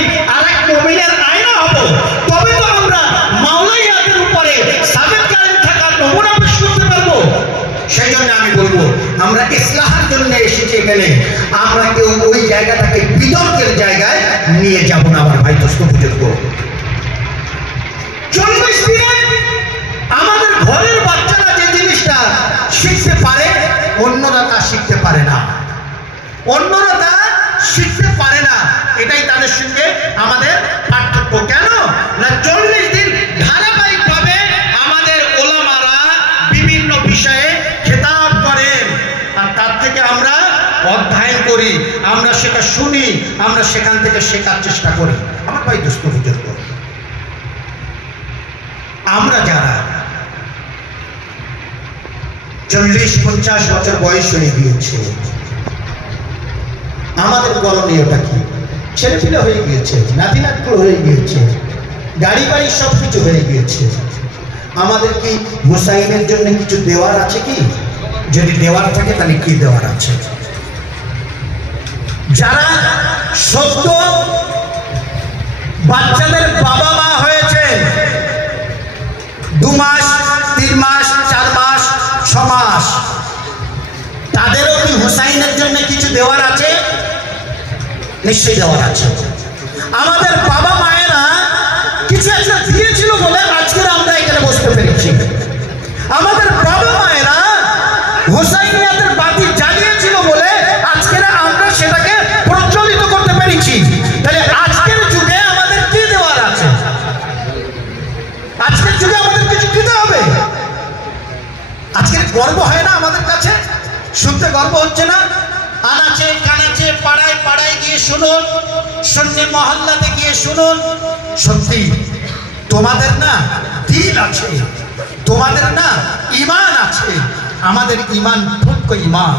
মুমিন আরেক মুমিনের আয়না হব, তবে তো আমরা মাওলাইয়াদের উপরে সাবেক কায়েম থাকার নমুনা পেশ করতে পারবো। সেই জন্য আমি বলবো, আমরা ইসলাহের জন্য এসেছি এখানে, আমরা কেউ ওই জায়গাটাকে বিতর্কের জায়গায় নিয়ে যাব না। আমার ভাই দোস্ত বুজুর্গ, 40 দিনে আমাদের ঘরের বাচ্চারা যে জিনিসটা শিখতে পারে অন্যরা তা শিখতে পারে না, অন্যরা তা শিখতে পারে না। এটাই তাদের সঙ্গে আমাদের পার্থক্য। কেন না 40 দিন ধারাবাহিকভাবে আমাদের ওলামারা বিভিন্ন বিষয়ে খেতাব করেন, আর তার থেকে আমরা অধ্যয়ন করি, আমরা সেটা শুনি, আমরা সেখান থেকে শেখার চেষ্টা করি। আমার ভাই দোস্ত বুজুর্গ, আমরা যারা 40-50 বছর বয়স হয়ে গিয়েছে, আমাদের করণীয়টা কি? ছেলেপিলে হয়ে গিয়েছে, নাতি নাতকুড়ো হয়ে গিয়েছে, গাড়ি বাড়ি সব কিছু হয়ে গিয়েছে, আমাদের কি হুসাইনের জন্য কিছু দেওয়ার আছে কি? যদি দেওয়ার থাকে তাহলে কি দেওয়ার আছে? যারা সদ্য বাচ্চাদের বাবা মা হয়েছে, 2 মাস 3 মাস 4 মাস 6 মাস, তাদেরও কি হুসাইনের জন্য কিছু দেওয়ার আছে? নিশ্চয়ই দেওয়ার আছে। আমাদের বাবা মায়েরা কিছু একটা দিয়েছিল বলে আজকে আমরা এখানে বসতে পেরেছি। আমাদের বাবা মায়েরা হুসাইনিয়াতের বাতি জ্বালিয়েছিল বলে আজকে আমরা সেটাকে প্রজ্বলিত করতে পেরেছি। তাহলে আজকের যুগে আমাদের কি দেওয়ার আছে? আজকের যুগে আমাদের কিছু দিতে হবে। আজকের গর্ব হয় না আমাদের কাছে? শুনতে গর্ব হচ্ছে না? আনাচে কানাচে পাড়ায় পাড়ায় গিয়ে শুনুন, সন্নি মহল্লাতে গিয়ে শুনুন। সত্যি তোমাদের না দিল আছে, তোমাদের না ঈমান আছে। আমাদের ঈমান ঠুকো ঈমান।